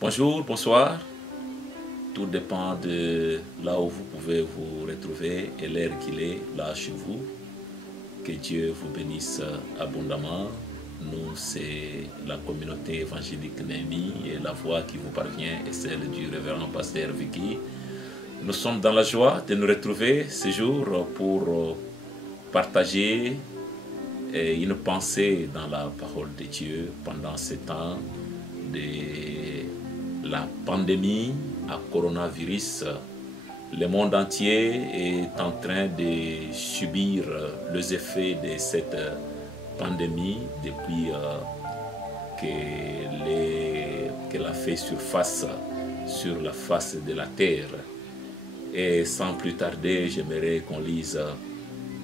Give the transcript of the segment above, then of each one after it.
Bonjour, bonsoir. Tout dépend de là où vous pouvez vous retrouver et l'heure qu'il est là chez vous. Que Dieu vous bénisse abondamment. Nous, c'est la communauté évangélique Néhémie et la voix qui vous parvient est celle du révérend pasteur Vicky. Nous sommes dans la joie de nous retrouver ce jour pour partager une pensée dans la parole de Dieu pendant ce temps de la pandémie à coronavirus. Le monde entier est en train de subir les effets de cette pandémie depuis qu'elle a fait surface sur la face de la terre. Et sans plus tarder, j'aimerais qu'on lise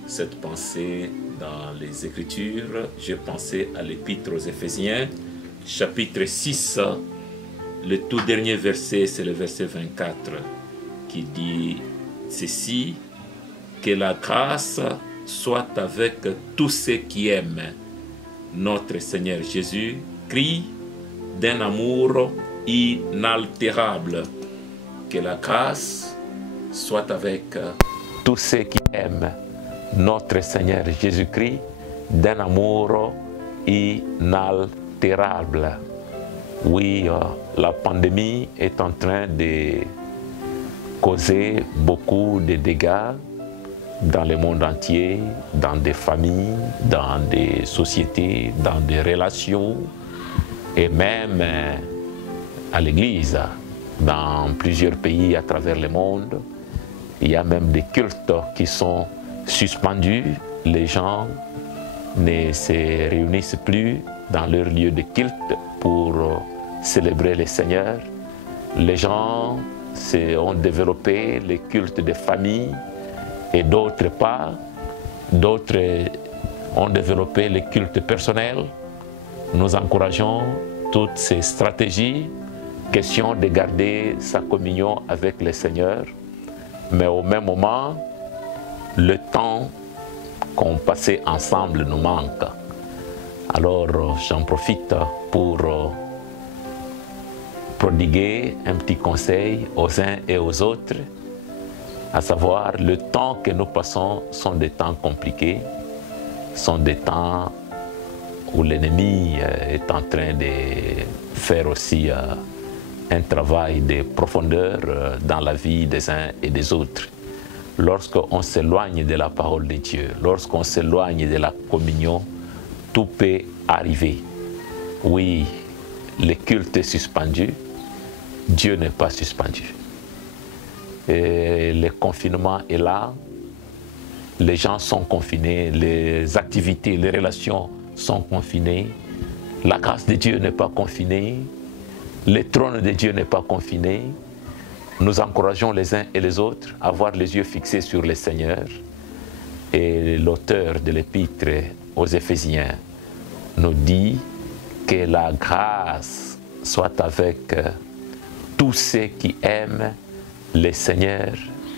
cette pensée dans les Écritures. J'ai pensé à l'Épître aux Éphésiens, chapitre 6, le tout dernier verset, c'est le verset 24, qui dit ceci: que la grâce soit avec tous ceux qui aiment notre Seigneur Jésus-Christ d'un amour inaltérable. Que la grâce soit avec tous ceux qui aiment notre Seigneur Jésus-Christ d'un amour inaltérable. Oui, la pandémie est en train de causer beaucoup de dégâts dans le monde entier, dans des familles, dans des sociétés, dans des relations et même à l'Église. Dans plusieurs pays à travers le monde, il y a même des cultes qui sont suspendus. Les gens ne se réunissent plus dans leur lieu de culte pour célébrer le Seigneur. Les gens ont développé les cultes de famille et d'autres pas. D'autres ont développé les cultes personnels. Nous encourageons toutes ces stratégies. Question de garder sa communion avec le Seigneur, mais au même moment, le temps qu'on passait ensemble nous manque. Alors j'en profite pour prodiguer un petit conseil aux uns et aux autres, à savoir le temps que nous passons sont des temps compliqués, sont des temps où l'ennemi est en train de faire aussi un travail de profondeur dans la vie des uns et des autres. Lorsqu'on s'éloigne de la parole de Dieu, lorsqu'on s'éloigne de la communion, tout peut arriver. Oui, le culte est suspendu, Dieu n'est pas suspendu. Et le confinement est là, les gens sont confinés, les activités, les relations sont confinées, la grâce de Dieu n'est pas confinée, le trône de Dieu n'est pas confiné. Nous encourageons les uns et les autres à avoir les yeux fixés sur le Seigneur. Et l'auteur de l'Épître aux Éphésiens nous dit que la grâce soit avec tous ceux qui aiment le Seigneur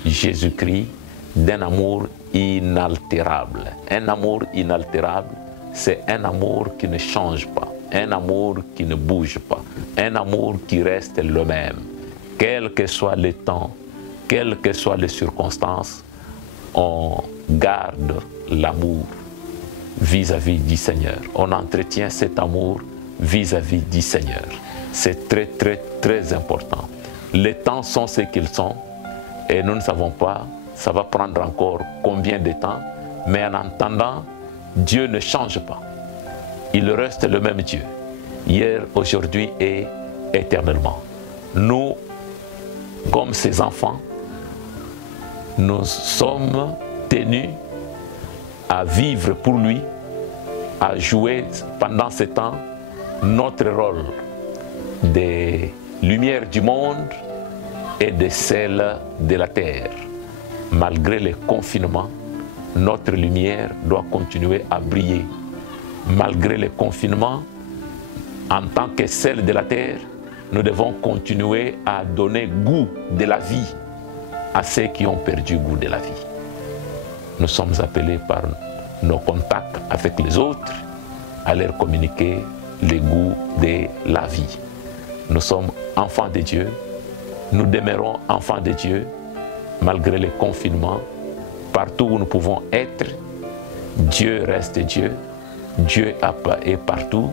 Jésus-Christ d'un amour inaltérable. Un amour inaltérable, c'est un amour qui ne change pas, un amour qui ne bouge pas, un amour qui reste le même. Quel que soit le temps, quelles que soient les circonstances, on garde l'amour vis-à-vis du Seigneur. On entretient cet amour vis-à-vis du Seigneur. C'est très, très, très important. Les temps sont ce qu'ils sont et nous ne savons pas, ça va prendre encore combien de temps, mais en attendant, Dieu ne change pas. Il reste le même Dieu, hier, aujourd'hui et éternellement. Nous, comme ses enfants, nous sommes tenus à vivre pour lui, à jouer pendant ce temps notre rôle de lumière du monde et de celle de la terre. Malgré le confinement, notre lumière doit continuer à briller. Malgré le confinement, en tant que celle de la terre, nous devons continuer à donner goût de la vie à ceux qui ont perdu goût de la vie. Nous sommes appelés par nos contacts avec les autres à leur communiquer le goût de la vie. Nous sommes enfants de Dieu. Nous demeurons enfants de Dieu malgré les confinements. Partout où nous pouvons être, Dieu reste Dieu. Dieu est partout.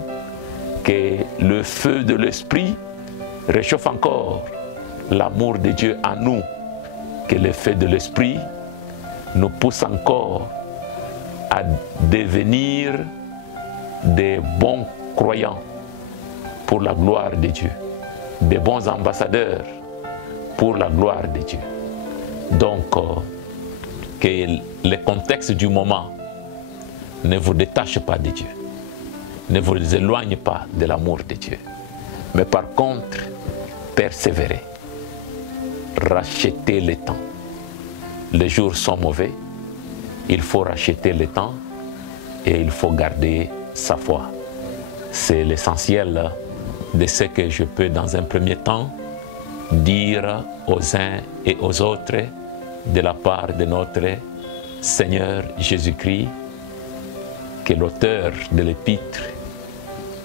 Que le feu de l'Esprit réchauffe encore l'amour de Dieu en nous. Que le feu de l'Esprit nous pousse encore à devenir des bons croyants pour la gloire de Dieu, des bons ambassadeurs pour la gloire de Dieu. Donc, que le contexte du moment ne vous détache pas de Dieu, ne vous éloigne pas de l'amour de Dieu, mais par contre, persévérez, rachetez le temps. Les jours sont mauvais, il faut racheter le temps et il faut garder sa foi. C'est l'essentiel de ce que je peux dans un premier temps dire aux uns et aux autres de la part de notre Seigneur Jésus-Christ, que l'auteur de l'épître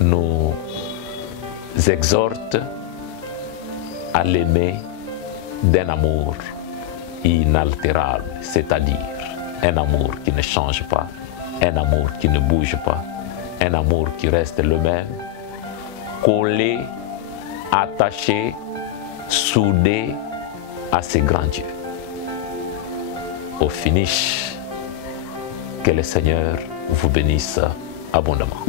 nous exhorte à l'aimer d'un amour inaltérable, c'est-à-dire un amour qui ne change pas, un amour qui ne bouge pas, un amour qui reste le même, collé, attaché, soudé à ce grand Dieu. Au finish, que le Seigneur vous bénisse abondamment.